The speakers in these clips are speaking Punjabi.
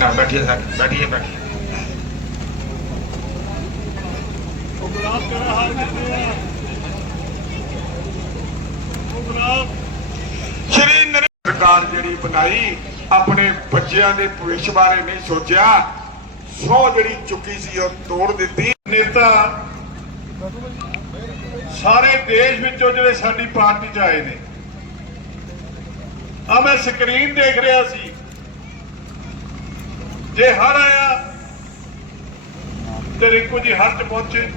ਹਾਂ, ਬੈਠੀਏ ਸਰ, ਬੈਠੀਏ ਬੈਠੀਏ। ਸ਼੍ਰੀ ਨਰਿੰਦਰ ਸਰਕਾਰ ਜਿਹੜੀ ਬਣਾਈ, ਆਪਣੇ ਬੱਚਿਆਂ ਦੇ ਭਵਿੱਖ ਬਾਰੇ ਨਹੀਂ ਸੋਚਿਆ। ਸੋ ਜਿਹੜੀ ਚੁੱਕੀ ਸੀ, ਉਹ ਤੋੜ ਦਿੱਤੀ। ਨੇਤਾ ਸਾਰੇ ਦੇਸ਼ ਵਿੱਚੋਂ ਜਿਹੜੇ ਸਾਡੀ ਪਾਰਟੀ 'ਚ ਆਏ ਨੇ। ਆ ਮੈਂ ਸਕਰੀਨ ਦੇਖ ਰਿਹਾ ਸੀ। ਜੇ ਹਰ ਆਇਆ ਤੇ ਰਿੰਕੂ ਜੀ ਹਰ ਚ ਪਹੁੰਚੇ।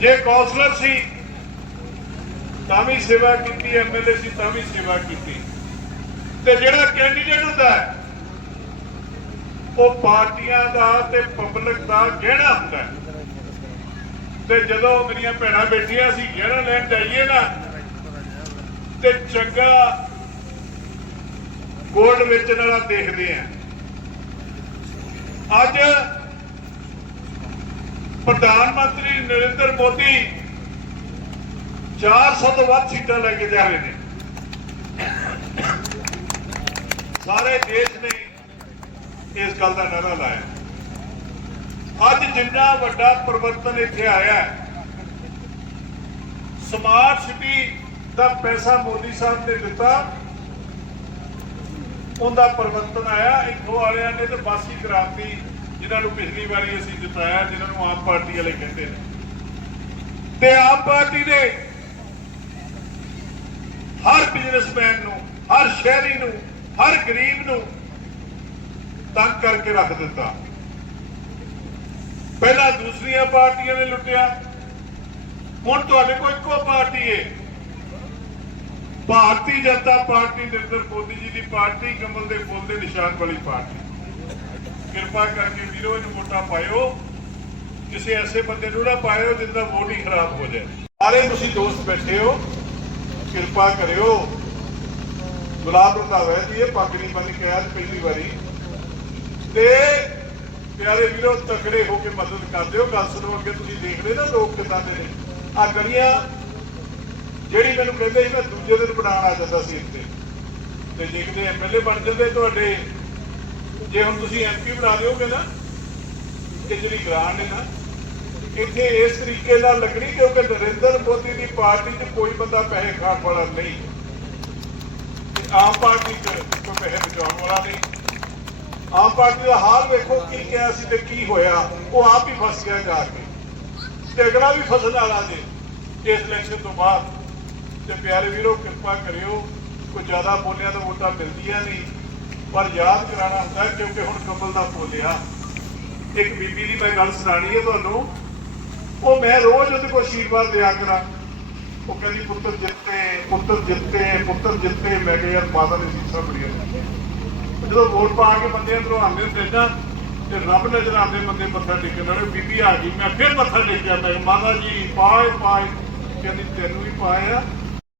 ਜੇ ਕੌਂਸਲਰ ਸੀ ਤਾਂ ਵੀ ਸੇਵਾ ਕੀਤੀ ਐਮਐਲਏ ਸੀ ਤਾਂ ਵੀ ਸੇਵਾ ਕੀਤੀ। ਤੇ ਜਿਹੜਾ ਕੈਂਡੀਡੇਟ ਹੁੰਦਾ ਹੈ, ਉਹ ਪਾਰਟੀਆਂ ਦਾ ਤੇ ਪਬਲਿਕ ਦਾ ਗਹਿਣਾ ਹੁੰਦਾ ਹੈ। ਤੇ ਜਦੋਂ ਮੇਰੀਆਂ ਭੈਣਾਂ ਬੈਠੀਆਂ ਸੀ ਗਹਿਣਾ ਲੈਣ ਜਾਈਏ ਨਾ, ਤੇ ਚੰਗਾ ਗੋਲਡ ਵੇਚਣ ਵਾਲਾ ਦੇਖਦੇ ਆ। ਅੱਜ ਪ੍ਰਧਾਨ ਮੰਤਰੀ ਨਰਿੰਦਰ ਮੋਦੀ 400 ਤੋਂ ਵੱਧ ਸੀਟਾਂ ਲੈ ਕੇ ਜਾ ਰਹੇ ਨੇ। ਸਾਰੇ ਦੇਸ਼ ਨੇ ਇਸ ਗੱਲ ਦਾ ਨਾਰਾ ਲਾਇਆ। ਜਿੰਨਾ ਵੱਡਾ ਪਰਿਵਰਤਨ ਇੱਥੇ ਆਇਆ ਸਮਾਰਟ ਸਿਟੀ ਦਾ ਪੈਸਾ ਮੋਦੀ ਸਾਹਿਬ ਨੇ ਦਿੱਤਾ, ਉਹਦਾ ਪਰਿਵਰਤਨ ਆਇਆ, ਇੱਥੋਂ ਵਾਲਿਆਂ ਨੇ ਤੇ ਬਾਸੀ ਕ੍ਰਾਂਤੀ, ਜਿਨ੍ਹਾਂ ਨੂੰ ਪਿਛਲੀ ਵਾਰੀ ਅਸੀਂ ਜਿਤਾਇਆ, ਜਿਨ੍ਹਾਂ ਨੂੰ ਆਮ ਪਾਰਟੀ ਵਾਲੇ ਕਹਿੰਦੇ ਨੇ। ਤੇ ਆਮ ਪਾਰਟੀ ਨੇ ਹਰ ਬਿਜ਼ਨਸਮੈਨ ਨੂੰ, ਹਰ ਸ਼ਹਿਰੀ ਨੂੰ, ਹਰ ਗਰੀਬ ਨੂੰ ਤੰਗ ਕਰਕੇ ਰੱਖ ਦਿੱਤਾ। ਪਹਿਲਾਂ ਦੂਸਰੀਆਂ ਪਾਰਟੀਆਂ ਨੇ ਲੁੱਟਿਆ। ਹੁਣ ਤੁਹਾਡੇ ਕੋਲ ਇੱਕੋ ਪਾਰਟੀ ਹੈ ਭਾਰਤੀ ਜਨਤਾ ਪਾਰਟੀ ਨਰਿੰਦਰ ਮੋਦੀ ਜੀ ਦੀ ਪਾਰਟੀ, ਕਮਲ ਦੇ ਫੁੱਲ ਦੇ ਨਿਸ਼ਾਨ ਵਾਲੀ ਪਾਰਟੀ। ਕਿਰਪਾ ਕਰਕੇ ਵੀਰੋ, ਇਹਨੂੰ ਵੋਟਾਂ ਪਾਇਓ। ਕਿਸੇ ਐਸੇ ਬੰਦੇ ਨੂੰ ਨਾ ਪਾਇਓ ਜਿਹਦਾ ਵੋਟ ਹੀ ਖਰਾਬ ਹੋ ਜਾਏ। ਸਾਰੇ ਤੁਸੀਂ ਦੋਸਤ ਬੈਠੇ ਹੋ। ਕਿਰਪਾ ਕਰਿਓ। ਗੁਲਾਬ ਰੰਧਾਵਾ ਜੀ, ਇਹ ਪੱਗ ਨਹੀਂ ਬੰਨ ਕੇ ਆਇਆ ਪਹਿਲੀ ਵਾਰੀ। ਤੇ ਪਿਆਰੇ ਵੀਰੋ, ਤਕੜੇ ਹੋ ਕੇ ਮਦਦ ਕਰ ਦਿਓ ਗੱਲ ਸੁਣੋ ਅੱਗੇ, ਤੁਸੀਂ ਦੇਖ ਨਾ ਲੋਕ ਕਿੱਦਾਂ ਦੇ ਨੇ। ਆ ਗਲੀਆਂ, ਜਿਹੜੀ ਮੈਨੂੰ ਕਹਿੰਦੇ ਸੀ, ਮੈਂ ਦੂਜੇ ਦਿਨ ਬਣਾਉਣ ਆ ਜਾਂਦਾ ਸੀ ਇੱਥੇ। ਤੇ ਜੇ ਐਮਐਲਏ ਬਣ ਜਾਂਦੇ ਤੁਹਾਡੇ। ਜੇ ਹੁਣ ਤੁਸੀਂ ਐਮਪੀ ਬਣਾ ਦਿਓਗੇ ਨਾ, ਕਿ ਜਿਹੜੀ ਗ੍ਰਾਂਡ ਹੈ ਨਾ, ਇੱਥੇ ਇਸ ਤਰੀਕੇ ਨਾਲ ਲੱਗਣੀ ਕਿਉਂਕਿ ਨਰਿੰਦਰ ਮੋਦੀ ਦੀ ਪਾਰਟੀ 'ਚ ਕੋਈ ਬੰਦਾ ਪੈਸੇ ਖਾਣ ਵਾਲਾ ਨਹੀਂ। ਆਮ ਪਾਰਟੀ 'ਚ ਕੋਈ ਪੈਸੇ ਬਚਾਉਣ ਵਾਲਾ ਨਹੀਂ ਆਮ ਪਾਰਟੀ ਦਾ ਹਾਲ ਵੇਖੋ ਕੀ ਕਿਹਾ ਸੀ ਤੇ ਕੀ ਹੋਇਆ। ਉਹ ਆਪ ਹੀ ਫਸ ਗਿਆ ਜਾ ਕੇ। ਤੇ ਅਗਲਾ ਵੀ ਫਸਣ ਵਾਲਾ ਜੇ ਇਸ ਇਲੈਕਸ਼ਨ ਤੋਂ ਬਾਅਦ। ਤੇ ਪਿਆਰੇ ਵੀਰੋ, ਕਿਰਪਾ ਕਰਿਓ, ਕੋਈ ਜ਼ਿਆਦਾ ਬੋਲਿਆ ਤਾਂ ਵੋਟਾਂ ਮਿਲਦੀਆਂ ਨਹੀਂ। ਪਰ ਯਾਦ ਕਰਾਉਣਾ ਹੁੰਦਾ ਕਿਉਂਕਿ ਹੁਣ ਕਮਲ ਦਾ ਬੋਲਿਆ। ਇੱਕ ਬੀਬੀ ਦੀ ਮੈਂ ਗੱਲ ਸੁਣਾਣੀ ਹੈ ਤੁਹਾਨੂੰ। ਉਹ ਮੈਂ ਰੋਜ਼ ਉਹਦੇ ਕੋਲ ਆਸ਼ੀਰਵਾਦ ਦਿਆ ਕਰਾਂ। ਉਹ ਕਹਿੰਦੀ, ਪੁੱਤਰ ਜਿੱਤੇ ਪੁੱਤਰ ਜਿੱਤੇ ਪੁੱਤਰ ਜਿੱਤੇ। ਮੈਂ ਕਿਹਾ, ਯਾਰ ਮਾਤਾ ਨੇ ਸੀਸਾਂ ਬੜੀਆਂ ਜਦੋਂ ਵੋਟ ਪਾ ਕੇ ਬੰਦੇ ਅੰਦਰੋਂ ਆਉਂਦੇ ਹੁੰਦੇ ਨਾ ਤੇ ਰੱਬ ਨਜ਼ਰ ਆਉਂਦੇ ਬੰਦੇ ਮੱਥਾ ਟੇਕਣ ਵਾਲੇ ਬੀਬੀ ਆ ਗਈ ਮੈਂ ਫਿਰ ਮੱਥਾ ਟੇਕਿਆ ਮੈਂ ਕਿਹਾ, ਮਾਤਾ ਜੀ ਪਾਏ ਪਾਏ। ਕਹਿੰਦੀ ਤੈਨੂੰ ਵੀ ਪਾਇਆ